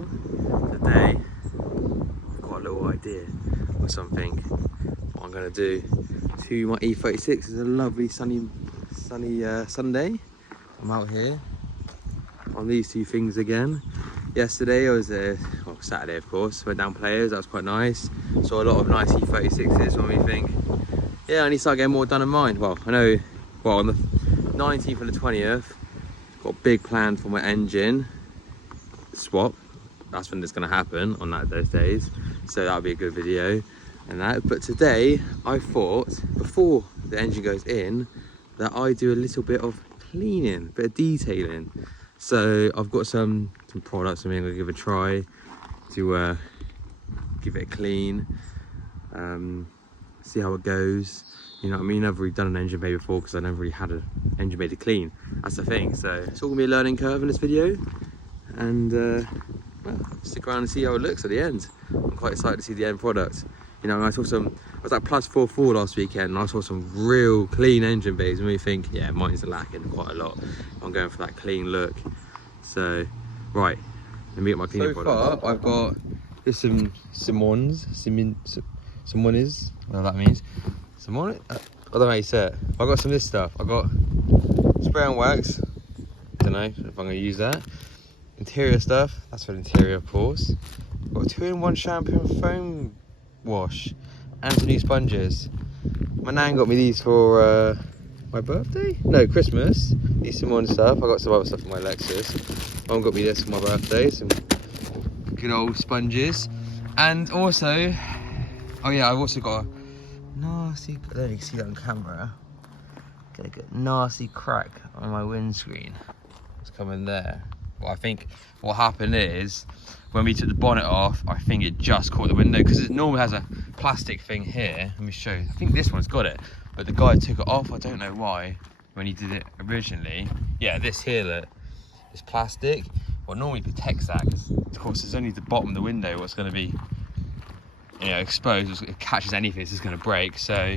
Well, today I've got a little idea or something. What I'm going to do to my E36. It's a lovely sunny Sunday. I'm out here on these two things again. Yesterday I was there, well, Saturday of course, went down Players, that was quite nice. Saw a lot of nice E36s. When we think, yeah, I need to start getting more done in mine. Well, I know, well, on the 19th and the 20th, got a big plan for my engine swap. That's when it's going to happen on those days, so that'll be a good video and that. But today I thought, before the engine goes in, that I do a little bit of cleaning, a bit of detailing. So I've got some products I'm going to give a try to give it a clean, see how it goes. You know what I mean? I've never really done an engine bay before because I never really had an engine bay to clean. That's the thing. So it's all gonna be a learning curve in this video, and well, stick around and see how it looks at the end. I'm quite excited to see the end product. You know, I was at +44 last weekend, and I saw some real clean engine bays, and we think, yeah, mine's lacking quite a lot. I'm going for that clean look. So, right, let me get my cleaning product. So far, I've got some Simones, whatever that means. Simone? I don't know how you say it. I've got some of this stuff. I've got spray and wax. Don't know if I'm going to use that. Interior stuff. That's for the interior, of course. I've got a 2-in-1 shampoo and foam wash. And some new sponges. My nan got me these for my birthday? No, Christmas. These Simone stuff. I got some other stuff for my Lexus. Mum got me this for my birthday. Some good old sponges. And also, oh yeah, I've also got a nasty, I don't know if you can see that on camera. Get a good nasty crack on my windscreen. It's coming there. Well, I think what happened is, when we took the bonnet off, I think it just caught the window, because it normally has a plastic thing here. Let me show you. I think this one's got it, but the guy took it off. I don't know why, when he did it originally. Yeah, this here, look, this plastic, well, normally protects that, because of course it's only the bottom of the window what's going to be, you know, exposed. If it catches anything, it's just going to break. So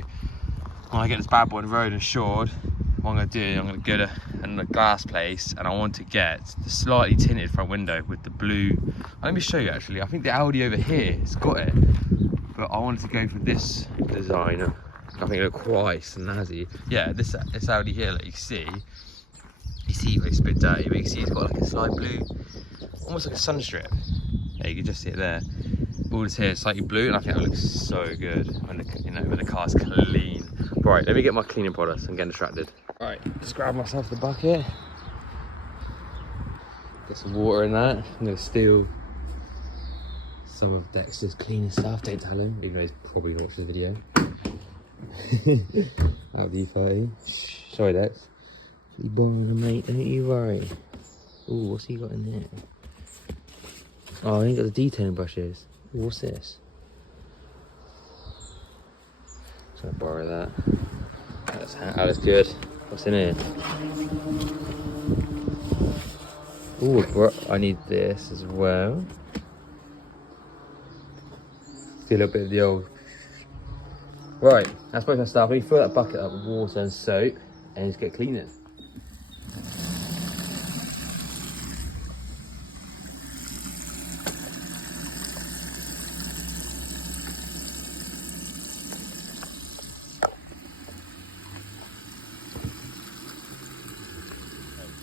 when I get this bad boy on the road insured, what I'm going to do, I'm going to go to a glass place, and I want to get the slightly tinted front window with the blue. Let me show you actually. I think the Audi over here has got it, but I wanted to go for this design. I think it looks quite snazzy. Yeah, this Audi here, like you see it's a bit dirty, but you can see it's got like a slight blue, almost like a sun strip. Yeah, you can just see it there. All this here is slightly blue, and I think it looks so good when the car's clean. Right, let me get my cleaning products. I'm getting distracted. Right, just grab myself the bucket. Get some water in that. I'm gonna steal some of Dexter's cleaning stuff. Don't tell him, even though he's probably gonna watch the video. Out of the E30. Shh, sorry, Dex. You're boring the mate, don't you worry. Ooh, what's he got in here? Oh, I ain't got the detailing brushes. What's this? Just gonna borrow that. That's good. What's in here? Ooh, I need this as well. See a little bit of the old. Right, that's both our stuff. We fill that bucket up with water and soap and just get cleaning.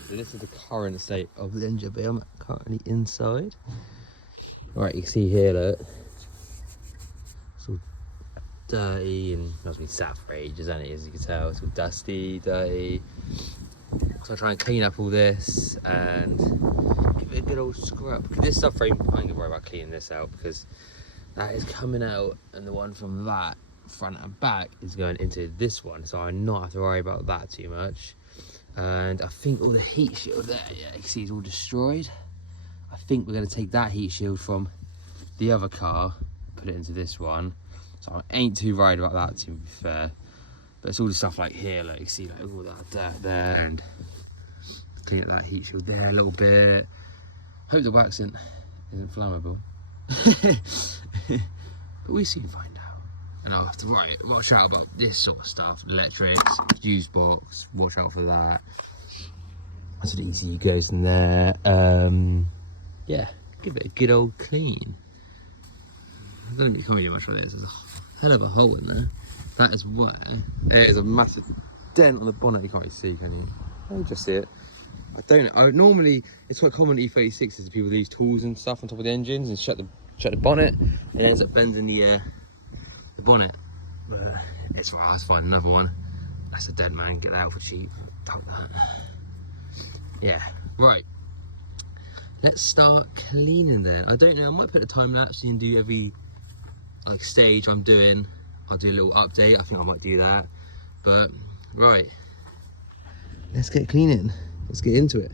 So this is the current state of the engine bay. I'm currently inside. Right, you can see here, look, it's all dirty and must be sat for ages, hasn't it? As you can tell, it's all dusty, dirty. So I try and clean up all this and give it a good old scrub. This subframe, I ain't gonna worry about cleaning this out because that is coming out, and the one from that front and back is going into this one, so I not have to worry about that too much. And I think all the heat shield there, yeah, you can see it's all destroyed. I think we're going to take that heat shield from the other car, put it into this one. So I ain't too worried about that, to be fair. But it's all the stuff like here, like you see, like all that dirt there, and clean up that heat shield there a little bit. Hope the wax isn't flammable. But we soon find out. And I'll have to watch out about this sort of stuff. Electrics, fuse box, watch out for that. That's what ECU goes in there. Yeah, give it a good old clean. I don't think you can't really do much for this. There's a hell of a hole in there. That is where there is a massive dent on the bonnet. You can't really see, can you? You just see it. Normally it's quite common E36s people leave tools and stuff on top of the engines and shut the bonnet, and it ends up bending the bonnet. But it's right. Let's find another one. That's a dent, man. Get that out for cheap. Dump that. Yeah. Right. Let's start cleaning then. I don't know. I might put a time lapse. So you can do every like stage I'm doing. I'll do a little update. I think I might do that. But right. Let's get cleaning. Let's get into it.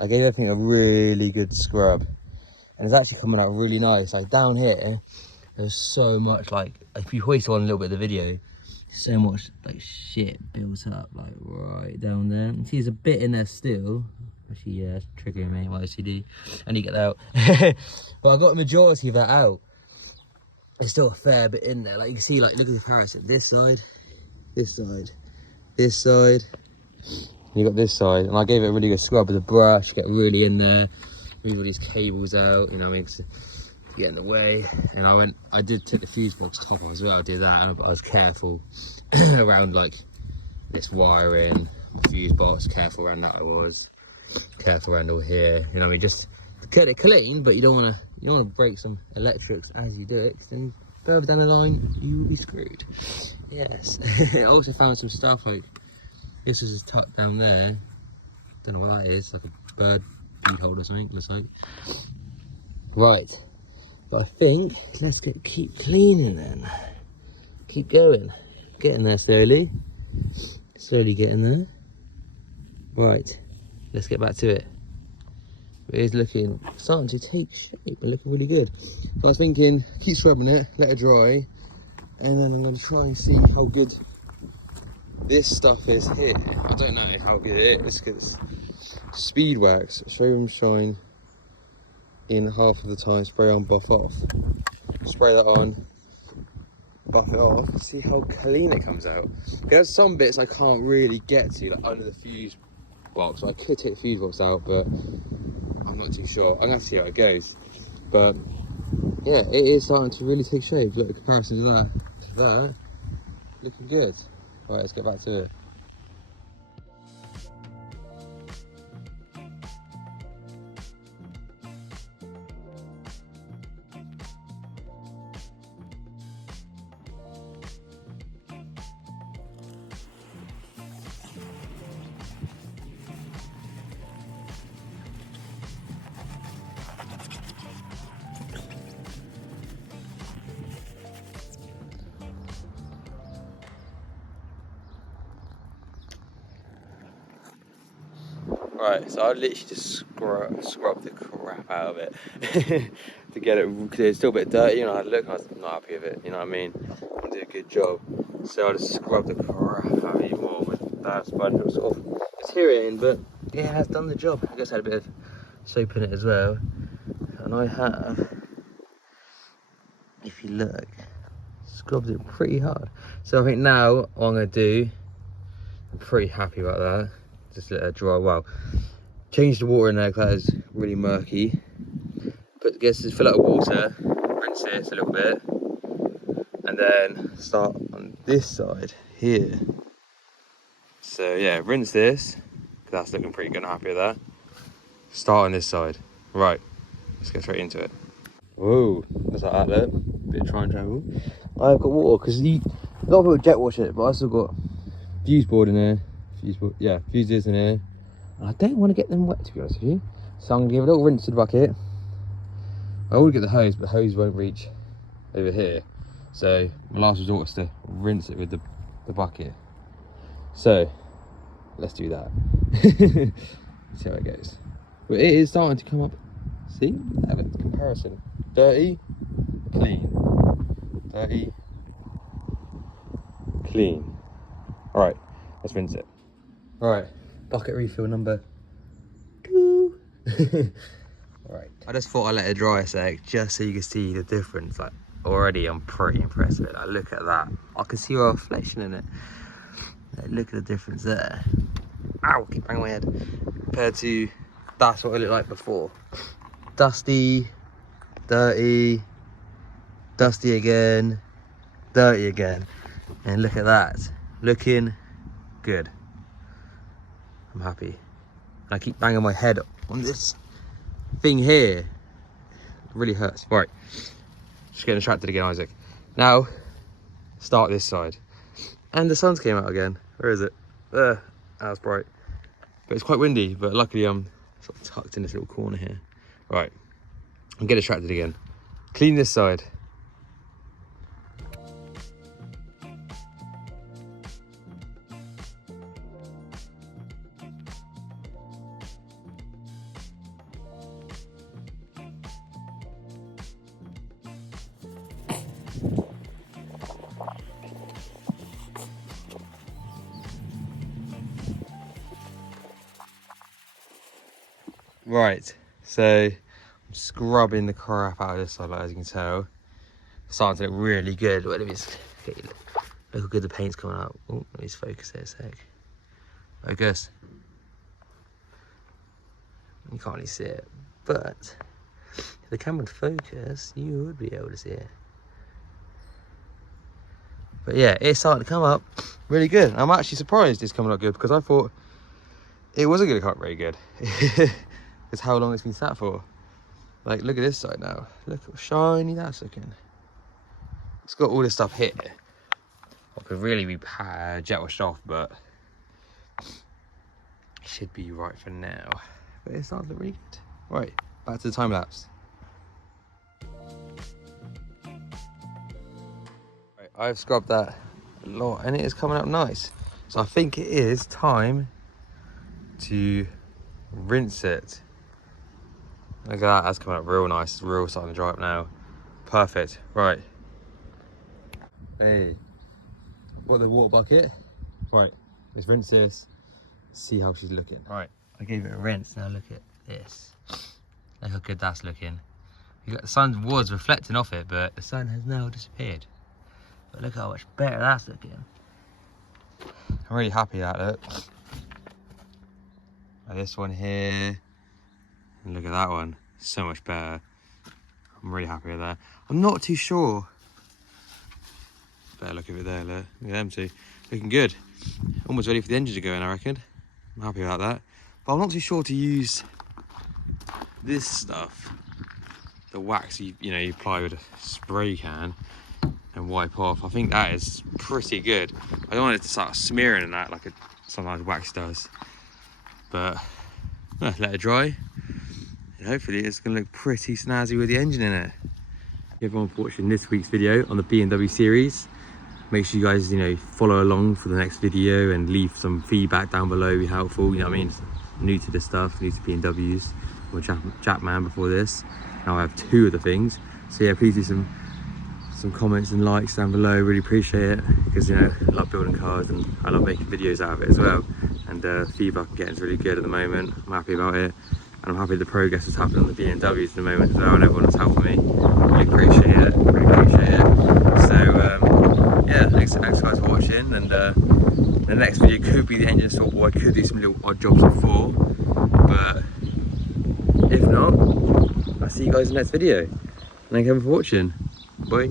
I gave everything a really good scrub, and it's actually coming out really nice. Like down here, there's so much, like if you hoist on a little bit of the video, so much like shit built up like right down there. You see there's a bit in there still. Actually, yeah, it's triggering me, my OCD. I need to get that out. But I got a majority of that out. There's still a fair bit in there. Like you can see, like look at the comparison. This side, this side, this side. You got this side, and I gave it a really good scrub with a brush, get really in there, move all these cables out, you know what I mean, to get in the way. And I did take the fuse box top off as well. I did that, and I was careful around like this wiring, the fuse box, careful around that. I was careful around all here, you know what I mean, just to get it clean. But you don't want to break some electrics as you do it, because then further down the line you will be screwed. Yes. I also found some stuff like this is tucked down there. Don't know what that is, like a bird feed hole or something, looks like. Right, but I think let's keep cleaning then. Keep going, getting there slowly. Slowly getting there. Right, let's get back to it. It is starting to take shape and looking really good. So I was thinking, keep scrubbing it, let it dry, and then I'm going to try and see how good this stuff is here. I don't know how good it is because speed wax, showroom shine in half of the time, spray on, buff off. Spray that on, buff it off, see how clean it comes out. There's some bits I can't really get to, like under the fuse box. I could take the fuse box out, but I'm not too sure. I'm gonna have to see how it goes. But yeah, it is starting to really take shape. Look, the comparison to that, looking good. Right, let's get back to it. Right, so I literally just scrub the crap out of it to get it, because it's still a bit dirty, you know. I was not happy with it, you know what I mean. I did a good job, so I just scrubbed the crap out of it more with that sponge. It was sort of deteriorating, but yeah, it has done the job. I guess I had a bit of soap in it as well, and I have, if you look, scrubbed it pretty hard. So I think now what I'm going to do, I'm pretty happy about that. Just let it dry. Well, change the water in there because that is really murky. Fill out of water, rinse it a little bit, and then start on this side here. So yeah, rinse this, because that's looking pretty good. I'm happy with that. Start on this side. Right, let's get straight into it. Whoa, that's like that, look. Bit of try and travel. I've got water, because a lot of people jet wash it, but I still got fuse board in there. Fuses in there. And I don't want to get them wet, to be honest with you. So I'm going to give a little rinse to the bucket. I would get the hose, but the hose won't reach over here. So my last resort is to rinse it with the bucket. So let's do that. See how it goes. But it is starting to come up. See? Have a comparison. Dirty, clean. Dirty, clean. Alright, let's rinse it. Alright, bucket refill number 2. Alright. I just thought I'd let it dry a sec, just so you can see the difference. Like, already I'm pretty impressed with it. Like, look at that. I can see a reflection in it. Like, look at the difference there. Ow, keep banging my head. Compared to, that's what it looked like before. Dusty, dirty, dusty again, dirty again. And look at that. Looking good. I'm happy. And I keep banging my head on this thing here. It really hurts. Right, just getting distracted again, Isaac. Now, start this side. And the sun's came out again. Where is it? There. That was bright. But it's quite windy, but luckily I'm sort of tucked in this little corner here. Right, I'm getting distracted again. Clean this side. Right, so I'm scrubbing the crap out of this side, like, as you can tell. It's starting to look really good. Wait, let me just look how good the paint's coming out. Oh, let me just focus there a sec. Focus. You can't really see it, but if the camera would focus, you would be able to see it. But yeah, it's starting to come up really good. I'm actually surprised it's coming up good, because I thought it wasn't going to come up very good. It's how long it's been sat for. Like, look at this side now. Look how shiny that's looking. It's got all this stuff here. I could really be jet washed off, but it should be right for now. But it's starting to look really good. Right, back to the time lapse. Right, I've scrubbed that a lot, and it is coming up nice. So I think it is time to rinse it. Look at that, that's coming up real nice. It's real starting to dry up now. Perfect. Right. Hey, got the water bucket. Right, let's rinse this. See how she's looking. Right, I gave it a rinse. Now look at this. Look how good that's looking. You got the sun was reflecting off it, but the sun has now disappeared. But look how much better that's looking. I'm really happy with that look. Like this one here. And look at that one, so much better. I'm really happy with that. I'm not too sure. Better look at it there, look at them two. Looking good. Almost ready for the engine to go in, I reckon. I'm happy about that. But I'm not too sure to use this stuff. The wax you apply with a spray can and wipe off. I think that is pretty good. I don't want it to start smearing in that like sometimes wax does. But let it dry. And hopefully it's going to look pretty snazzy with the engine in it. Thank you everyone for watching this week's video on the BMW series. Make sure you guys, follow along for the next video and leave some feedback down below. It'd be helpful. You know what I mean? New to this stuff, new to BMWs. I'm a Japman before this. Now I have 2 of the things. So yeah, please do some comments and likes down below. Really appreciate it, because I love building cars and I love making videos out of it as well. And feedback I'm getting is really good at the moment. I'm happy about it. And I'm happy the progress is happening on the BMWs at the moment as well, and everyone that's helping me. Really appreciate it, really appreciate it. So yeah, thanks guys for watching, and the next video could be the engine swap, or I could do some little odd jobs before, but if not, I'll see you guys in the next video. Thank you for watching. Bye.